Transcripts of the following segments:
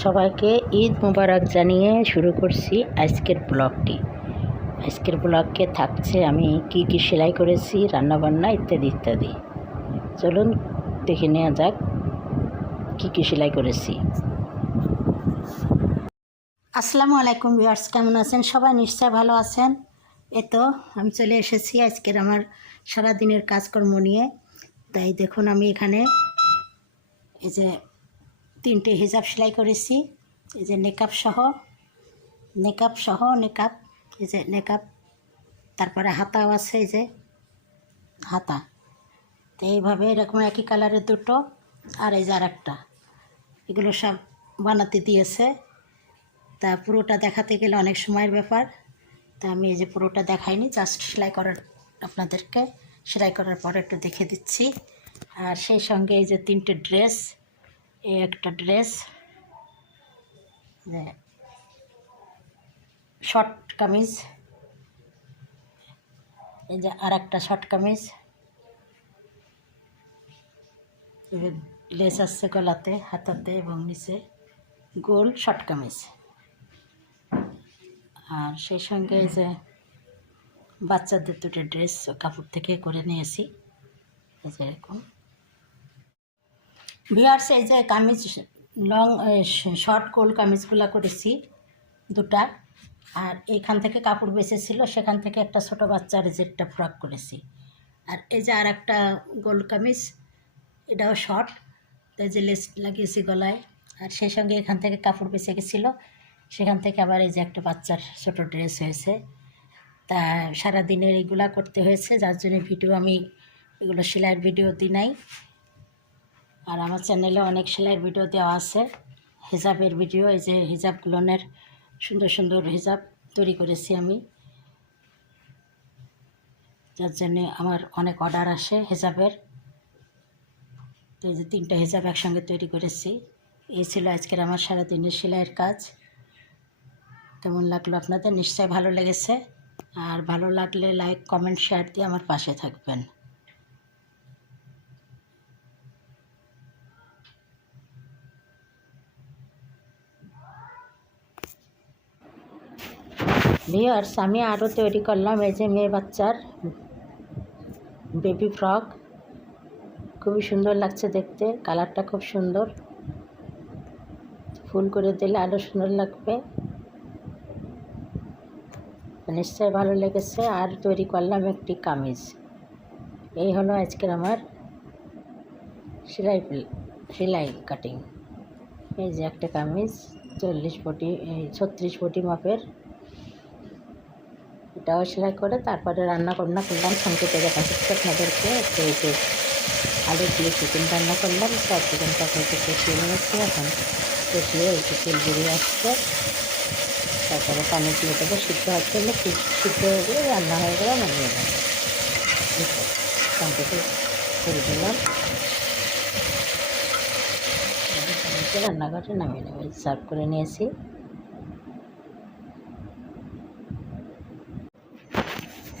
সবাইকে ঈদ মোবারক জানিয়ে শুরু করছি আজকের ব্লগটি। আজকের ব্লগে থাকছে আমি কি কি সেলাই করেছি, রান্নাবান্না ইত্যাদি ইত্যাদি। চলুন দেখে নেওয়া যাক কি কি সেলাই করেছি। আসসালামু আলাইকুম ভিউয়ার্স, কেমন আছেন? সবাই নিশ্চয় ভালো আছেন? এ তো, আমি চলে এসেছি আজকের আমার সারাদিনের কাজকর্ম নিয়ে। তাই দেখুন আমি এখানে এই যে তিনটে হিজাব সেলাই করেছি, এই যে নেকআপ সহ নেকআপ সহ নেকআপ এই যে নেকআপ তারপরে হাতাও আছে এই যে হাতা। তো এইভাবে এরকম একই কালারের দুটো, আর এই যে আর একটা এগুলো সব বানাতে দিয়েছে। তা পুরোটা দেখাতে গেলে অনেক সময়ের ব্যাপার। তা আমি এই যে পুরোটা দেখাইনি জাস্ট সেলাই করার, আপনাদেরকে সেলাই করার পর একটু দেখে দিচ্ছি। আর সেই সঙ্গে এই যে তিনটে ড্রেস এই একটা ড্রেস শর্ট কামিজ, এই যে আর একটা শর্ট কামিজ লেস আসছে গলাতে, হাতাতে এবং নিচে গোল শর্ট কামিজ। আর সেই সঙ্গে এই যে বাচ্চাদের দুটো ড্রেস কাপড় থেকে করে নিয়েছি। এই এরকম ভিয়ার্স এই যে কামিজ লং শর্ট কোল কামিজগুলো করেছি দুটা, আর এইখান থেকে কাপড় বেঁচেছিল, সেখান থেকে একটা ছোট বাচ্চার যেটা ফ্রক করেছি। আর এই যে আর একটা গোল কামিজ, এটাও শর্ট, তাই যে লেস লাগিয়েছি গলায়, আর সেই সঙ্গে এখান থেকে কাপড় বেঁচে গেছিল, সেখান থেকে আবার এই যে একটা বাচ্চার ছোট ড্রেস হয়েছে। তা সারাদিনের এইগুলা করতে হয়েছে, যার জন্য ভিডিও আমি, এগুলো সেলাইয়ের ভিডিও দিই নাই। আর আমার চ্যানেলে অনেক সেলাইয়ের ভিডিও দেওয়া আছে। হিজাবের ভিডিও, এই যে হিজাব হিজাবগুলোনের সুন্দর সুন্দর হিজাব তৈরি করেছি আমি। যার জন্যে আমার অনেক অর্ডার আসে হিজাবের। তো এই যে তিনটা হিজাব একসঙ্গে তৈরি করেছি। এই ছিল আজকের আমার সারাদিনের সেলাইয়ের কাজ। কেমন লাগল আপনাদের? নিশ্চয়ই ভালো লেগেছে। আর ভালো লাগলে লাইক কমেন্ট শেয়ার দিয়ে আমার পাশে থাকবেন। ভিওর্স আমি আরও তৈরি করলাম এই যে মেয়ে বাচ্চার বেবি ফ্রক খুবই সুন্দর লাগছে দেখতে কালারটা খুব সুন্দর। ফুল করে দিলে আরও সুন্দর লাগবে। নিশ্চয় ভালো লেগেছে, আর তৈরি করলাম একটি কামিজ। এই হলো আজকের আমার সেলাই সেলাই কাটিং এই যে একটা কামিজ, চল্লিশ ফুটি এই ছত্রিশ ফুটি মাপের। এটাও সেলাই করে তারপরে রান্না বান্না করলাম সংকেতে দেখা যাচ্ছে আপনাদেরকে একটু যে আলু দিয়ে চিকেন রান্না করলাম সব চিকেনটা থেকে কষিয়ে নিয়েছি এখন। কষিয়ে যে তেল বেরিয়ে আসছে। তারপরে পানি দিয়ে দেবো, সিদ্ধ হচ্ছে হলে সিদ্ধ হয়ে গেলে রান্না হয়ে গেলে নামিয়ে দেবো সংকেতে করে দিলাম। রান্নাঘরে নামিয়ে নেব। সার্ভ করে নিয়েছি।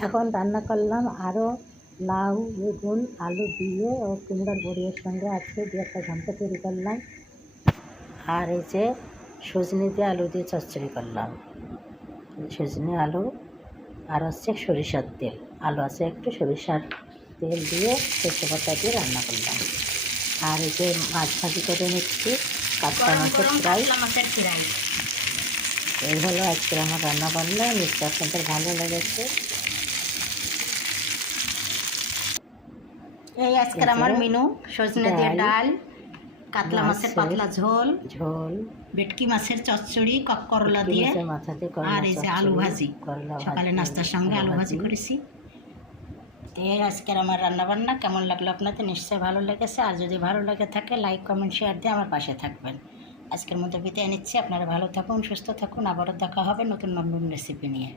এখন রান্না করলাম আরও লাউ বেগুন আলু দিয়ে ও কুমড়ার বড়িয়ের সঙ্গে আজকে দু একটা ঘণ্টা তৈরি করলাম। আর এই যে সজনে দিয়ে আলু দিয়ে চচ্চড়ি করলাম। সজনে আলু আর হচ্ছে সরিষার তেল। আলু আছে একটু সরিষার তেল দিয়ে সর্ষে পাতা দিয়ে রান্না করলাম। আর এই যে মাছ ভাজি করে নিচ্ছি ফ্রাই। মাছের ফ্রাই। এই হলো আজকের আমার রান্না বান্না। নিশ্চয় আপনাদের ভালো লেগেছে। এই আজকের আমার মেনু সজনে দিয়ে ডাল, কাতলা মাছের পাতলা ঝোল ঝোল ভেটকি মাছের চচ্চড়ি করলা দিয়ে আর এই যে আলু ভাজি। সকালে নাস্তার সঙ্গে আলু ভাজি করেছি। এই আজকের আমার রান্না বান্না কেমন লাগল আপনাদের? নিশ্চয়ই ভালো লেগেছে। আর যদি ভালো লেগে থাকে লাইক কমেন্ট শেয়ার দিয়ে আমার পাশে থাকবেন। আজকের মতো বিদায় নিচ্ছি। আপনারা ভালো থাকুন সুস্থ থাকুন। আবারও দেখা হবে নতুন নতুন রেসিপি নিয়ে।